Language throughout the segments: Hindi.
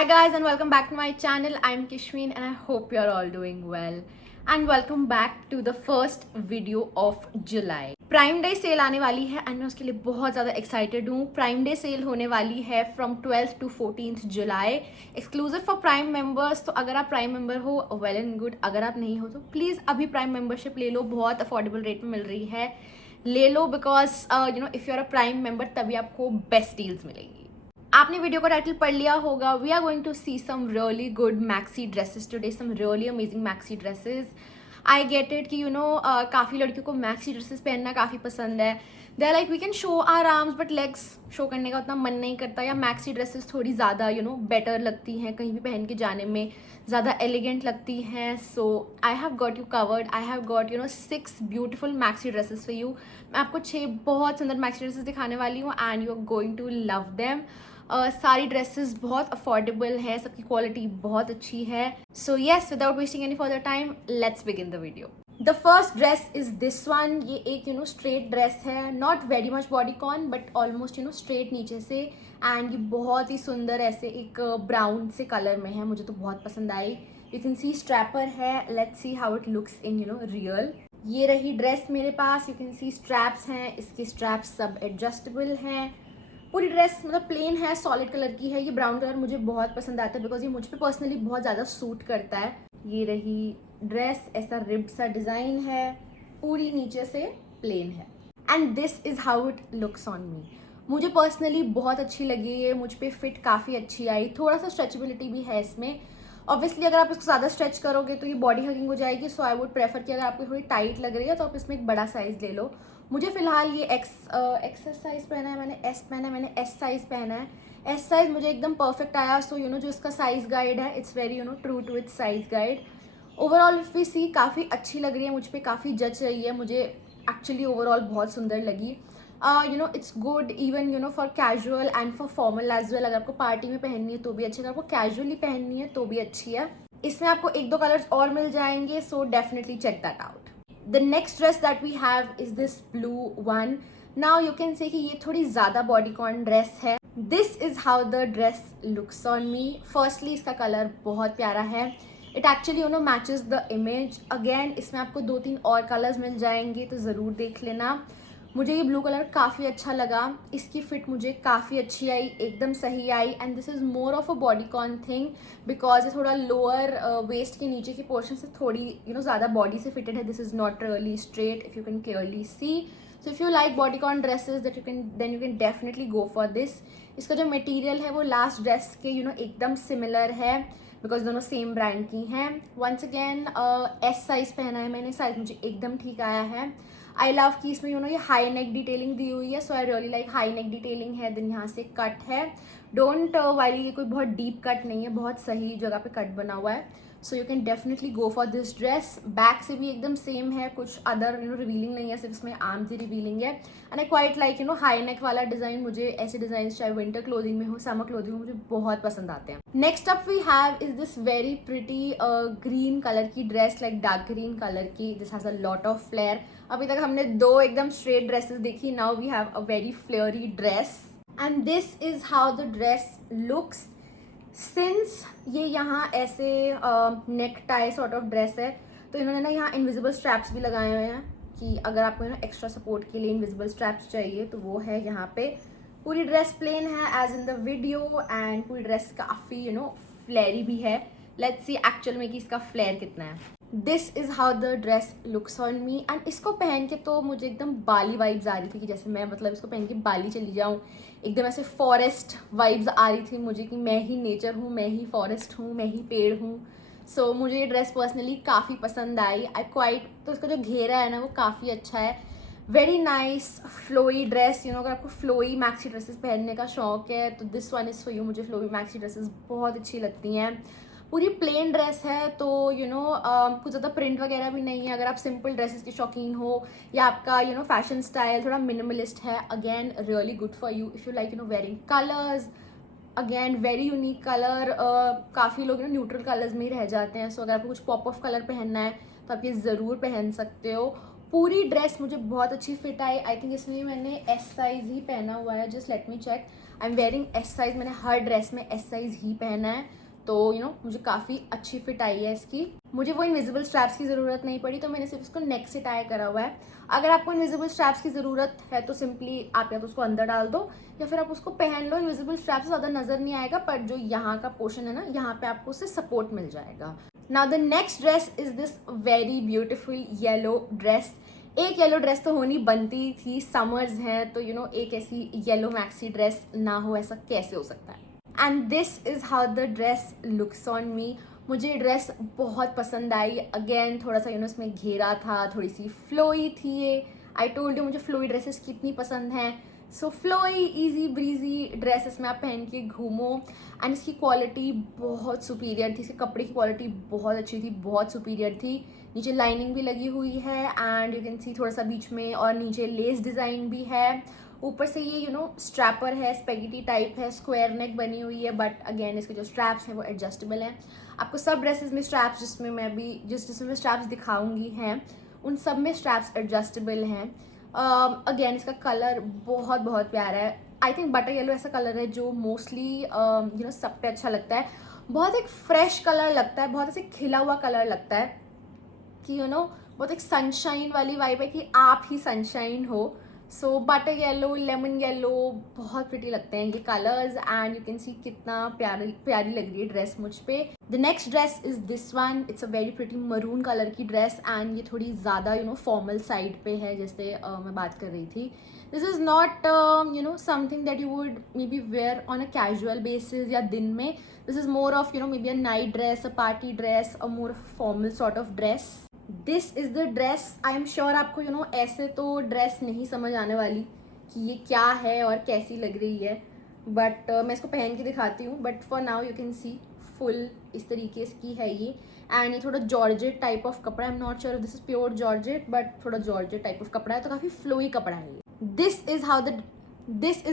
Hi guys and welcome back to my channel. I'm Kishween and I hope you're all doing well. And welcome back to the first video of July. Prime Day sale आने वाली है एंड मैं उसके लिए बहुत ज़्यादा एक्साइटेड हूँ. प्राइम डे सेल होने वाली है from 12th to 14th July, exclusive for prime members. तो अगर आप प्राइम मेंबर हो वेल एंड गुड, अगर आप नहीं हो तो प्लीज़ अभी प्राइम मेंबरशिप ले लो. बहुत अफोर्डेबल रेट में मिल रही है, ले लो. Because you know if you are a prime member तभी आपको बेस्ट डील्स मिलेंगी. आपने वीडियो का टाइटल पढ़ लिया होगा. We are going to see some really good maxi dresses today, some really amazing maxi dresses. I get it कि यू नो काफ़ी लड़कियों को मैक्सी ड्रेसेस पहनना काफ़ी पसंद है. They are like we can show our arms but legs show करने का उतना मन नहीं करता, या मैक्सी ड्रेसेस थोड़ी ज़्यादा यू नो बेटर लगती हैं, कहीं भी पहन के जाने में ज़्यादा एलिगेंट लगती हैं. So I have got you covered. I have got you know 6 beautiful maxi dresses for you. मैं आपको 6 बहुत सुंदर मैक्सी ड्रेसेस दिखाने वाली हूँ and you are going to love them. सारी ड्रेसेस बहुत अफोर्डेबल है, सबकी क्वालिटी बहुत अच्छी है. So yes, without wasting any further time, let's begin the video. The first dress is this one. ये एक यू नो स्ट्रेट ड्रेस है, not very much bodycon but almost you know straight नीचे से. एंड ये बहुत ही सुंदर ऐसे एक ब्राउन से कलर में है, मुझे तो बहुत पसंद आई. यू कैन सी स्ट्रैपर है. Let's see how it looks in you know real. ये रही ड्रेस मेरे पास. यू कैन सी स्ट्रैप्स हैं, इसके स्ट्रैप्स सब एडजस्टेबल हैं. पूरी ड्रेस मतलब प्लेन है, सॉलिड कलर की है. ये ब्राउन कलर मुझे बहुत पसंद आता है बिकॉज ये मुझ पे पर्सनली बहुत ज़्यादा सूट करता है. ये रही ड्रेस, ऐसा रिब्ड सा डिज़ाइन है, पूरी नीचे से प्लेन है. And this is how it looks on मी. मुझे पर्सनली बहुत अच्छी लगी ये, मुझ पे फिट काफ़ी अच्छी आई. थोड़ा सा स्ट्रेचेबिलिटी भी है इसमें. ऑब्वियसली अगर आप इसको ज़्यादा स्ट्रेच करोगे तो ये बॉडी हगिंग हो जाएगी. सो आई वुड प्रेफर कि अगर आपको थोड़ी टाइट लग रही है तो आप इसमें एक बड़ा साइज़ ले लो. मुझे फिलहाल ये एक्स साइज़ पहना है, मैंने एस पहना है, मैंने एस साइज़ पहना है. एस साइज़ मुझे एकदम परफेक्ट आया. सो यू नो जो इसका साइज़ गाइड है it's very you know true to its size guide. Overall if we see काफ़ी अच्छी लग रही है, मुझ पर काफ़ी जच रही है. मुझे एक्चुअली ओवरऑल बहुत सुंदर लगी. You know it's good even you know for casual and for formal as well. अगर आपको पार्टी में पहननी है तो भी अच्छी है, अगर आपको कैजुअली पहननी है तो भी अच्छी है. इसमें आपको 1-2 कलर्स और मिल जाएंगे. So definitely check that out. The next dress that we have is this blue one. Now you can say कि ये थोड़ी ज़्यादा bodycon dress है. This is how the dress looks on me. Firstly इसका कलर बहुत प्यारा है. It actually you know matches the image. Again इसमें आपको 2-3 और कलर्स मिल जाएंगे तो ज़रूर देख लेना. मुझे ये ब्लू कलर काफ़ी अच्छा लगा. इसकी फिट मुझे काफ़ी अच्छी आई, एकदम सही आई. And this is more of a bodycon thing because ये थोड़ा लोअर वेस्ट के नीचे की पोर्शन से थोड़ी यू नो ज़्यादा बॉडी से फिटेड है. This is not really straight if you can clearly see. So if you like bodycon dresses that you can definitely go for this. इसका जो मटेरियल है वो लास्ट ड्रेस के यू नो एकदम सिमिलर है बिकॉज दोनों सेम ब्रांड की हैं. वंस अगेन एस साइज़ पहना है मैंने, साइज़ मुझे एकदम ठीक आया है. आई लव कि इसमें यू नो ये हाई नेक डिटेलिंग दी हुई है. So I really like high neck detailing है. देन यहाँ से कट है. डोंट वाली ये कोई बहुत डीप कट नहीं है, बहुत सही जगह पे कट बना हुआ है. So you can definitely go for this dress. Back से भी एकदम सेम है, कुछ अदर यू नो रिवीलिंग नहीं है, सिर्फ इसमें आर्म से रिवीलिंग है. And I quite like you no high neck वाला डिजाइन. मुझे ऐसे डिजाइन चाहे विंटर क्लोथिंग में हो, समर क्लोथिंग में, मुझे बहुत पसंद आते हैं. Next up we have is this very pretty green colour की dress, like dark green colour की. This has a lot of flare. अभी तक हमने 2 एकदम स्ट्रेट ड्रेसेस देखी. Now we have a very flary dress and this is how the dress looks. Since ये यहाँ ऐसे neck tie sort of dress है तो इन्होंने ना यहाँ इनविजिबल स्ट्रैप्स भी लगाए हुए हैं कि अगर आपको ना एक्स्ट्रा सपोर्ट के लिए इनविजिबल स्ट्रैप्स चाहिए तो वो है यहाँ पे. पूरी ड्रेस प्लेन है as in the video and पूरी ड्रेस काफ़ी यू नो फ्लेयरी भी है. लेट्स सी एक्चुअल में कि इसका फ्लेयर कितना है. This is how the dress looks on me. And इसको पहन के तो मुझे एकदम बाली वाइब्स आ रही थी कि जैसे मैं मतलब इसको पहन के बाली चली जाऊँ. एकदम ऐसे फॉरेस्ट वाइब्स आ रही थी मुझे कि मैं ही नेचर हूँ, मैं ही फॉरेस्ट हूँ, मैं ही पेड़ हूँ. सो मुझे ये ड्रेस पर्सनली काफ़ी पसंद आई. आई क्वाइट तो इसका जो घेरा है ना वो काफ़ी अच्छा है. Very nice flowy dress. You know अगर आपको फ्लोई मैक्सी ड्रेसेस पहनने का शौक है तो this one is for you. मुझे फ्लोई मैक्सी ड्रेसेस बहुत अच्छी लगती हैं. पूरी प्लेन ड्रेस है तो यू नो कुछ ज़्यादा प्रिंट वगैरह भी नहीं है. अगर आप सिंपल ड्रेसेस के शौकीन हो या आपका यू नो फैशन स्टाइल थोड़ा मिनिमलिस्ट है, again really good for you. If you like you know wearing colours, again very unique colour. काफ़ी लोग ना न्यूट्रल कलर्स में ही रह जाते हैं. सो अगर आपको कुछ पॉप ऑफ कलर पहनना है तो आप ये ज़रूर पहन सकते हो. पूरी ड्रेस मुझे बहुत अच्छी फिट आई. आई थिंक इसमें मैंने एस साइज़ ही पहना हुआ है. Just let me check. I am wearing S size, मैंने हर ड्रेस में एस साइज ही पहना है, तो मुझे काफ़ी अच्छी फिट आई है इसकी। मुझे वो इनविजिबल स्ट्रैप्स की ज़रूरत नहीं पड़ी, तो मैंने सिर्फ इसको नेक से टाई करा हुआ है। अगर आपको इनविजिबल स्ट्रैप्स की ज़रूरत है तो सिंपली आप या तो उसको अंदर डाल दो या फिर आप उसको पहन लो। इनविजिबल स्ट्रैप्स ज़्यादा नज़र नहीं आएगा, पर जो यहाँ का पोर्शन है ना, यहाँ पे आपको उससे सपोर्ट मिल जाएगा। Now the next dress is this very beautiful yellow dress. एक येलो ड्रेस तो होनी बनती थी, समर्स हैं तो एक ऐसी येलो मैक्सी ड्रेस ना हो, ऐसा कैसे हो सकता है। And this is how the dress looks on मी। मुझे ड्रेस बहुत पसंद आई। अगेन थोड़ा सा इसमें घेरा था, थोड़ी सी फ्लोई थी ये। आई टोल्ड यू मुझे फ्लोई ड्रेसेस कितनी पसंद हैं। सो फ्लोई इजी ब्रीजी ड्रेस इसमें आप पहन के घूमो। एंड इसकी क्वालिटी बहुत सुपीरियर थी, इसके कपड़े की क्वालिटी बहुत अच्छी थी, बहुत सुपीरियर थी। नीचे लाइनिंग भी लगी हुई है एंड यू कैन सी थोड़ा सा बीच में और नीचे लेस डिज़ाइन भी है। ऊपर से ये स्ट्रैपर है, स्पेगेटी टाइप है, स्क्वायर नेक बनी हुई है, बट अगेन इसके जो स्ट्रैप्स हैं वो एडजस्टेबल हैं। आपको सब ड्रेसेस में स्ट्रैप्स, जिसमें मैं स्ट्रैप्स दिखाऊंगी हैं, उन सब में स्ट्रैप्स एडजस्टेबल हैं। अगेन इसका कलर बहुत बहुत प्यारा है। आई थिंक बटर येलो ऐसा कलर है जो मोस्टली सब पे अच्छा लगता है। बहुत एक फ्रेश कलर लगता है, बहुत ऐसे खिला हुआ कलर लगता है कि बहुत एक सनशाइन वाली वाइब है कि आप ही सनशाइन हो। सो बटर येलो, लेमन येलो, बहुत प्रिटी लगते हैं ये colours and you can see कितना प्यारी लग रही है ड्रेस मुझ पे। The next dress is this one. It's a very pretty maroon colour की ड्रेस एंड ये थोड़ी ज़्यादा फॉर्मल साइड पे है, जैसे मैं बात कर रही थी। This is not something that you would maybe wear on a casual basis या दिन में। This is more of maybe a night dress, a party dress, a more formal sort of dress. This is the dress. I am sure आपको ऐसे तो ड्रेस नहीं समझ आने वाली कि ये क्या है और कैसी लग रही है, बट मैं इसको पहन के दिखाती हूँ। But for now you can see full इस तरीके की है ये। एंड ये थोड़ा जॉर्जेट टाइप ऑफ कपड़ा है। I am not sure this is pure georgette, but थोड़ा जॉर्जेट टाइप ऑफ कपड़ा है, तो काफ़ी फ्लोई कपड़ा है ये। This is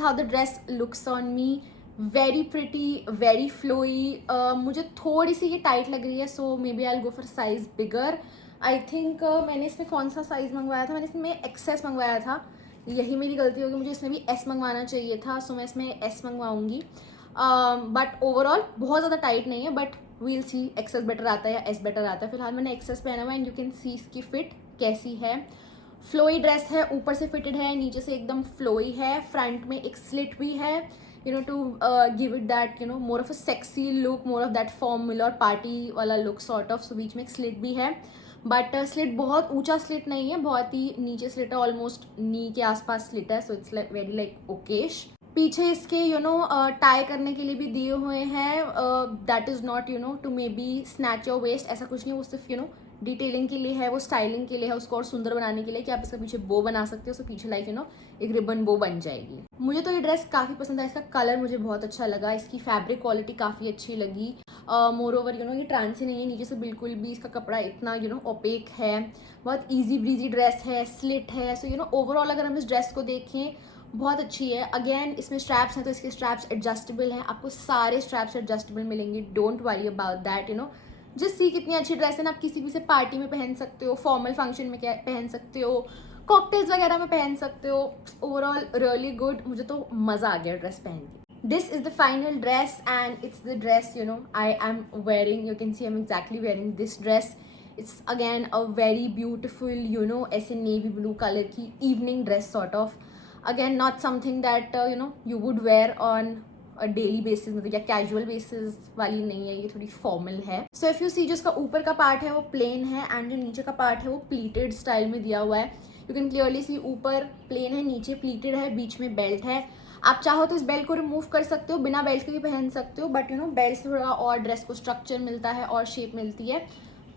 how the dress looks on me. Very pretty, very flowy. मुझे थोड़ी सी ये टाइट लग रही है, so maybe I will go for size bigger. I think मैंने इसमें कौन सा साइज़ मंगवाया था, मैंने इसमें एक्सेस मंगवाया था। यही मेरी गलती होगी, मुझे इसमें भी एस मंगवाना चाहिए था, सो मैं इसमें एस मंगवाऊंगी। बट ओवरऑल बहुत ज़्यादा टाइट नहीं है, but we'll see access better आता है या एस बेटर आता है। फिलहाल मैंने एक्सेस पहना हुआ है एंड यू कैन सी इसकी फिट कैसी है। फ्लोई ड्रेस है, ऊपर से फिटेड है, नीचे से एकदम फ्लोई है। फ्रंट में एक स्लिट भी है to give it that more of a sexy look, more of that formal और party वाला look sort of। so बीच में एक slit भी है, बट स्लिट बहुत ऊंचा स्लिट नहीं है, बहुत ही नीचे स्लिट है, ऑलमोस्ट नी के आसपास स्लिट है। So it's like very like okayish. पीछे इसके टाई करने के लिए भी दिए हुए हैं। That is not to maybe snatch your waist, ऐसा कुछ नहीं। वो सिर्फ डिटेलिंग के लिए है, वो स्टाइलिंग के लिए है, उसको और सुंदर बनाने के लिए कि आप इसका पीछे बो बना सकते हो। सो पीछे लाइक एक रिबन बो बन जाएगी। मुझे तो ये ड्रेस काफ़ी पसंद है, इसका कलर मुझे बहुत अच्छा लगा, इसकी फैब्रिक क्वालिटी काफ़ी अच्छी लगी। मोर ओवर ये ट्रांसी नहीं है नीचे से बिल्कुल भी, इसका कपड़ा इतना ओपेक है, बहुत ईजी ब्रीजी ड्रेस है, स्लिट है। सो ओवरऑल अगर हम इस ड्रेस को देखें बहुत अच्छी है। अगेन इसमें स्ट्रैप्स हैं तो इसके स्ट्रैप्स एडजस्टेबल हैं, आपको सारे स्ट्रैप्स एडजस्टेबल मिलेंगे, डोंट वरी अबाउट दैट। जिस सी कितनी अच्छी ड्रेस है ना, आप किसी भी से पार्टी में पहन सकते हो, फॉर्मल फंक्शन में पहन सकते हो, कॉकटेल्स वगैरह में पहन सकते हो। ओवरऑल रियली गुड, मुझे तो मज़ा आ गया ड्रेस पहन के। This is the final dress and it's the dress I am wearing. You can see I am exactly wearing this dress. It's again a very beautiful ऐसे नेवी ब्लू कलर की evening dress sort of. Again not something that you would wear on daily basis, मतलब या कैजुअल बेसिस वाली नहीं है, ये थोड़ी फॉर्मल है। सो इफ यू सी जो इसका ऊपर का पार्ट है वो प्लेन है एंड जो नीचे का पार्ट है वो प्लीटेड स्टाइल में दिया हुआ है। यू कैन क्लियरली सी ऊपर प्लेन है, नीचे प्लीटेड है, बीच में बेल्ट है। आप चाहो तो इस बेल्ट को रिमूव कर सकते हो, बिना बेल्ट के भी पहन सकते हो, बट बेल्ट से थोड़ा और ड्रेस को स्ट्रक्चर मिलता है और शेप मिलती है।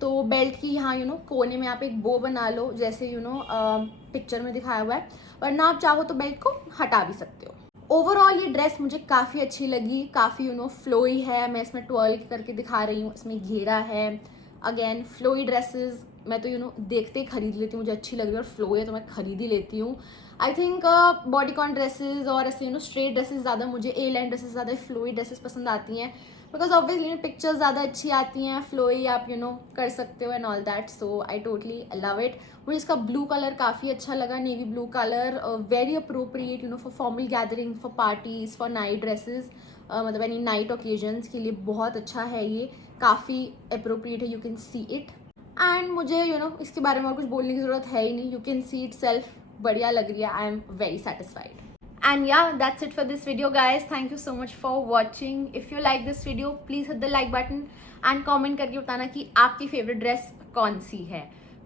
तो बेल्ट की यहाँ कोने में आप एक बो बना लो, जैसे पिक्चर में दिखाया हुआ है, वरना आप चाहो तो बेल्ट को हटा भी सकते हो। ओवरऑल ये ड्रेस मुझे काफ़ी अच्छी लगी, काफ़ी फ्लोई है। मैं इसमें ट्वर्ल करके दिखा रही हूँ, इसमें घेरा है। अगेन फ्लोई ड्रेसेस मैं तो देखते ही खरीद लेती हूँ, मुझे अच्छी लग रही है और फ्लोई है तो मैं खरीद ही लेती हूँ। आई थिंक बॉडीकॉन ड्रेसेस और ऐसे स्ट्रेट ड्रेसेस ज़्यादा, मुझे ए लाइन ड्रेसेस ज़्यादा फ्लोई ड्रेसेस पसंद आती हैं। बिकॉज ऑब्वियसली पिक्चर्स ज़्यादा अच्छी आती हैं, फ्लोई आप कर सकते हो and all that. So I totally love it. मुझे इसका ब्लू कलर काफ़ी अच्छा लगा, navy blue colour, very appropriate for formal gathering, for parties, for night dresses, मतलब एनी नाइट ओकेजन्स के लिए बहुत अच्छा है ये, काफ़ी अप्रोप्रिएट है. You can see it. And मुझे इसके बारे में और कुछ बोलने की ज़रूरत है ही नहीं. You can see it self, बढ़िया लग रही है. I am very satisfied. And yeah, that's it for this video guys. Thank you so much for watching. If you like this video, please hit the like button and comment करके बताना कि आपकी फेवरेट ड्रेस कौन सी है.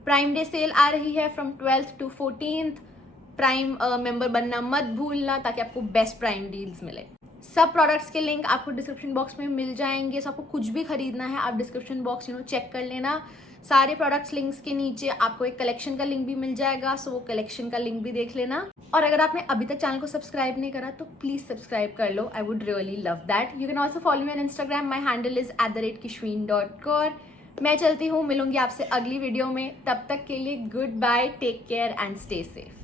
प्राइम डे सेल आ रही है from 12th to 14th. Prime member बनना मत भूलना ताकि आपको बेस्ट प्राइम डील्स मिले. सब प्रोडक्ट्स के लिंक आपको डिस्क्रिप्शन बॉक्स में मिल जाएंगे. सो आपको कुछ भी खरीदना है आप डिस्क्रिप्शन बॉक्स चेक कर लेना. सारे प्रोडक्ट्स लिंक्स के नीचे आपको एक कलेक्शन का लिंक भी मिल जाएगा. सो वो कलेक्शन का लिंक भी देख लेना. और अगर आपने अभी तक चैनल को सब्सक्राइब नहीं करा तो प्लीज सब्सक्राइब कर लो. I would really love that. You can also follow me on Instagram. My handle is @kishween.kaur. मैं चलती हूँ, मिलूंगी आपसे अगली वीडियो में. तब तक के लिए good bye, take care and stay safe.